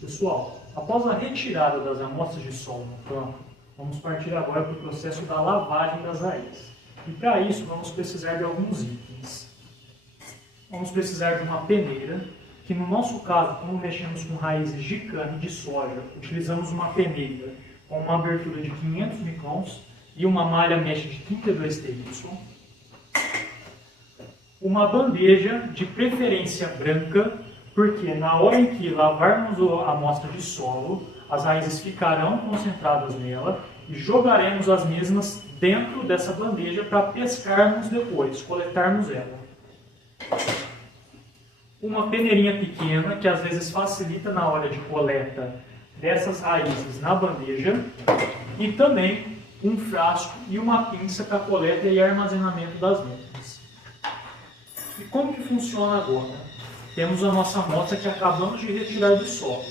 Pessoal, após a retirada das amostras de solo no campo, vamos partir agora para o processo da lavagem das raízes. E para isso vamos precisar de alguns itens. Vamos precisar de uma peneira, que no nosso caso, como mexemos com raízes de cana e de soja, utilizamos uma peneira com uma abertura de 500 microns e uma malha mesh de 32 TY. Uma bandeja, de preferência branca, porque na hora em que lavarmos a amostra de solo, as raízes ficarão concentradas nela e jogaremos as mesmas dentro dessa bandeja para pescarmos depois, coletarmos ela. Uma peneirinha pequena, que às vezes facilita na hora de coleta dessas raízes na bandeja, e também um frasco e uma pinça para coleta e armazenamento das mesmas. E como que funciona agora? Temos a nossa amostra que acabamos de retirar do solo.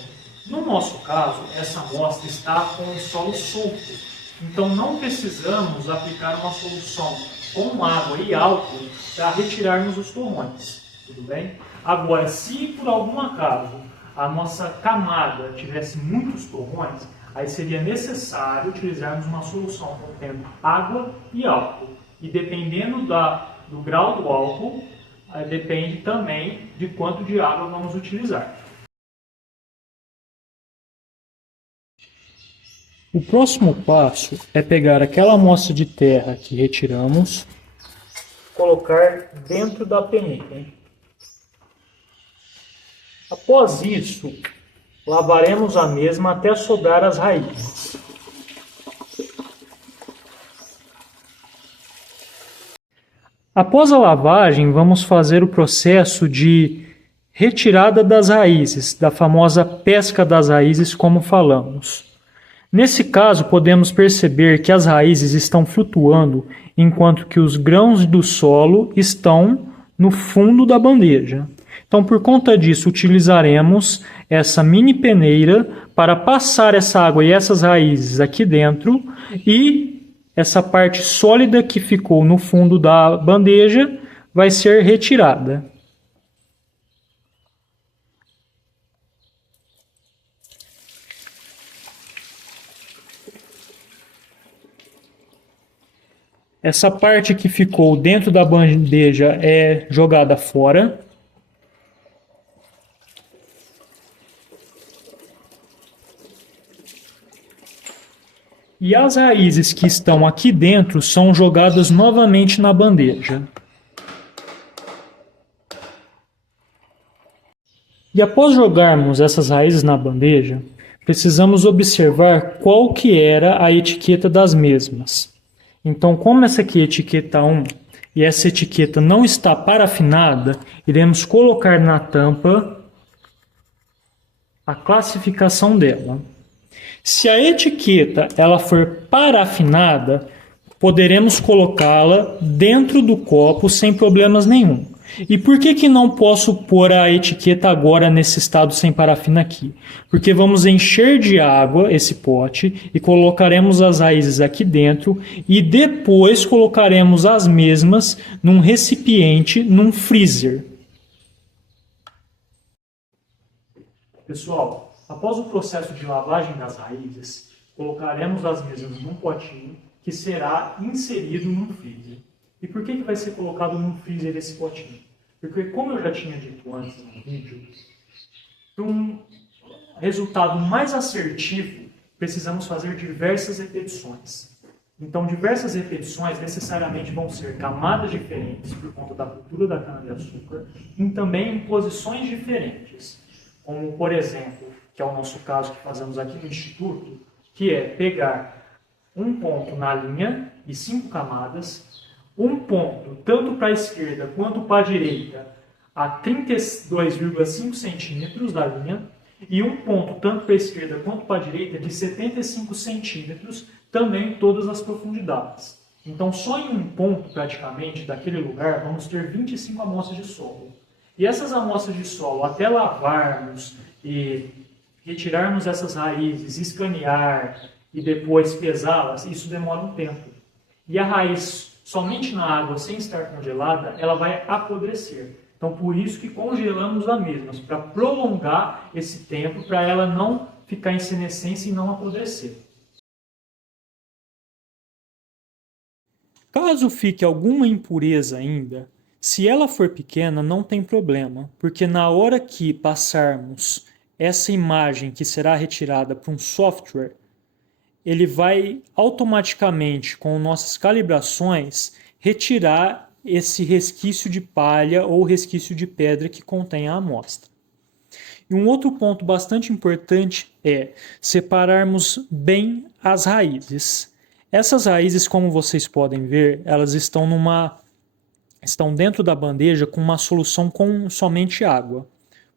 No nosso caso, essa amostra está com o solo solto, então não precisamos aplicar uma solução com água e álcool para retirarmos os torrões, tudo bem? Agora, se por algum acaso a nossa camada tivesse muitos torrões, aí seria necessário utilizarmos uma solução contendo água e álcool. E dependendo do grau do álcool, depende também de quanto de água vamos utilizar. O próximo passo é pegar aquela amostra de terra que retiramos, colocar dentro da peneira. Após isso, lavaremos a mesma até sobrar as raízes. Após a lavagem, vamos fazer o processo de retirada das raízes, da famosa pesca das raízes, como falamos. Nesse caso, podemos perceber que as raízes estão flutuando, enquanto que os grãos do solo estão no fundo da bandeja. Então, por conta disso, utilizaremos essa mini peneira para passar essa água e essas raízes aqui dentro e essa parte sólida que ficou no fundo da bandeja vai ser retirada. Essa parte que ficou dentro da bandeja é jogada fora. E as raízes que estão aqui dentro são jogadas novamente na bandeja. E após jogarmos essas raízes na bandeja, precisamos observar qual que era a etiqueta das mesmas. Então, como essa aqui é etiqueta 1 e essa etiqueta não está parafinada, iremos colocar na tampa a classificação dela. Se a etiqueta ela for parafinada, poderemos colocá-la dentro do copo sem problemas nenhum. E por que não posso pôr a etiqueta agora nesse estado sem parafina aqui? Porque vamos encher de água esse pote e colocaremos as raízes aqui dentro e depois colocaremos as mesmas num recipiente, num freezer. Pessoal, após o processo de lavagem das raízes, colocaremos as mesmas num potinho que será inserido num freezer. E por que vai ser colocado num freezer esse potinho? Porque, como eu já tinha dito antes no vídeo, para um resultado mais assertivo, precisamos fazer diversas repetições. Então, diversas repetições necessariamente vão ser camadas diferentes por conta da cultura da cana-de-açúcar e também em posições diferentes. Como, por exemplo, que é o nosso caso que fazemos aqui no Instituto, que é pegar um ponto na linha e 5 camadas, um ponto tanto para a esquerda quanto para a direita a 32,5 centímetros da linha e um ponto tanto para a esquerda quanto para a direita de 75 centímetros, também em todas as profundidades. Então, só em um ponto, praticamente, daquele lugar, vamos ter 25 amostras de solo. E essas amostras de solo, até lavarmos e retirarmos essas raízes, escanear e depois pesá-las, isso demora um tempo. E a raiz, somente na água, sem estar congelada, ela vai apodrecer. Então, por isso que congelamos a mesma, para prolongar esse tempo, para ela não ficar em senescência e não apodrecer. Caso fique alguma impureza ainda, se ela for pequena, não tem problema, porque na hora que passarmos essa imagem que será retirada para um software, ele vai automaticamente, com nossas calibrações, retirar esse resquício de palha ou resquício de pedra que contém a amostra. E um outro ponto bastante importante é separarmos bem as raízes. Essas raízes, como vocês podem ver, elas estão dentro da bandeja com uma solução com somente água.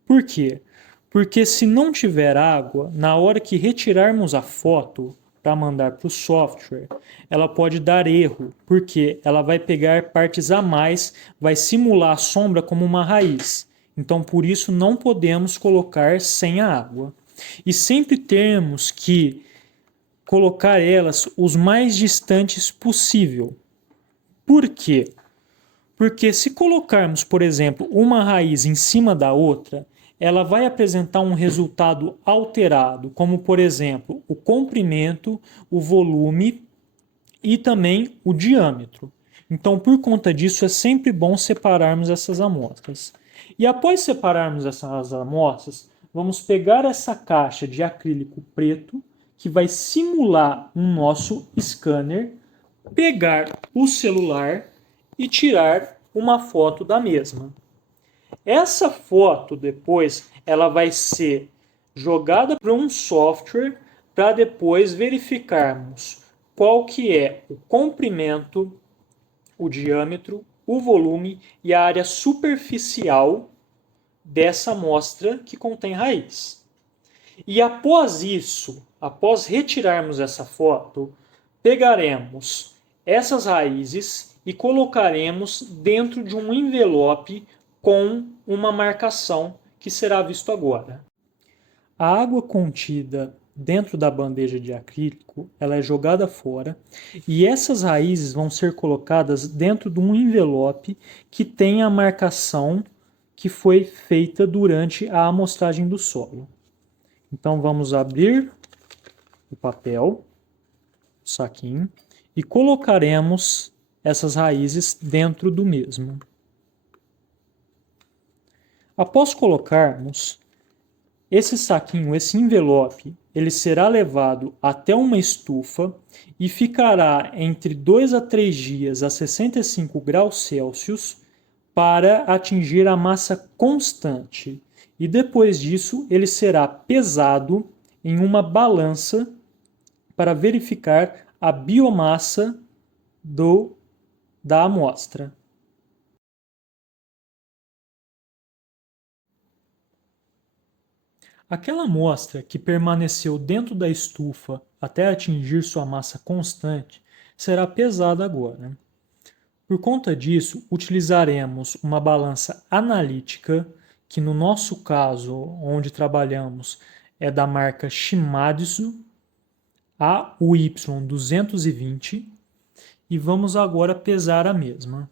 Por quê? Porque se não tiver água, na hora que retirarmos a foto para mandar para o software, ela pode dar erro, porque ela vai pegar partes a mais, vai simular a sombra como uma raiz. Então, por isso, não podemos colocar sem a água. E sempre temos que colocar elas os mais distantes possível. Por quê? Porque se colocarmos, por exemplo, uma raiz em cima da outra, ela vai apresentar um resultado alterado, como, por exemplo, o comprimento, o volume e também o diâmetro. Então, por conta disso, é sempre bom separarmos essas amostras. E após separarmos essas amostras, vamos pegar essa caixa de acrílico preto, que vai simular um nosso scanner, pegar o celular e tirar uma foto da mesma. Essa foto depois ela vai ser jogada para um software para depois verificarmos qual que é o comprimento, o diâmetro, o volume e a área superficial dessa amostra que contém raiz. E após isso, após retirarmos essa foto, pegaremos essas raízes e colocaremos dentro de um envelope com uma marcação que será visto agora. A água contida dentro da bandeja de acrílico, ela é jogada fora e essas raízes vão ser colocadas dentro de um envelope que tem a marcação que foi feita durante a amostragem do solo. Então vamos abrir o papel, o saquinho, e colocaremos essas raízes dentro do mesmo. Após colocarmos, esse saquinho, esse envelope, ele será levado até uma estufa e ficará entre 2 a 3 dias a 65 graus Celsius para atingir a massa constante. E depois disso, ele será pesado em uma balança para verificar a biomassa da amostra. Aquela amostra que permaneceu dentro da estufa até atingir sua massa constante será pesada agora. Por conta disso, utilizaremos uma balança analítica, que no nosso caso, onde trabalhamos, é da marca Shimadzu AUY220, e vamos agora pesar a mesma.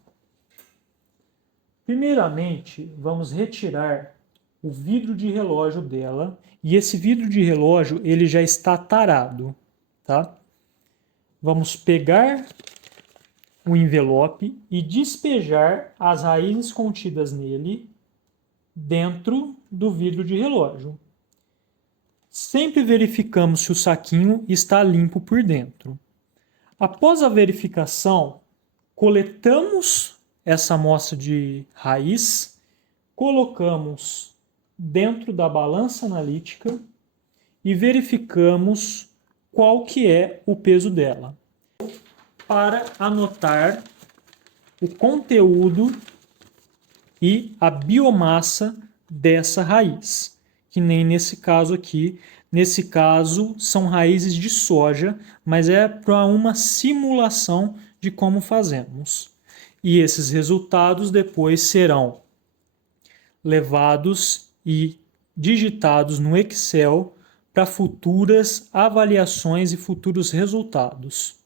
Primeiramente, vamos retirar o vidro de relógio dela, e esse vidro de relógio ele já está tarado, tá? Vamos pegar o envelope e despejar as raízes contidas nele dentro do vidro de relógio. Sempre verificamos se o saquinho está limpo por dentro. Após a verificação, coletamos essa amostra de raiz, colocamos dentro da balança analítica e verificamos qual que é o peso dela, para anotar o conteúdo e a biomassa dessa raiz, que nem nesse caso aqui. Nesse caso são raízes de soja, mas é para uma simulação de como fazemos. E esses resultados depois serão levados e digitados no Excel para futuras avaliações e futuros resultados.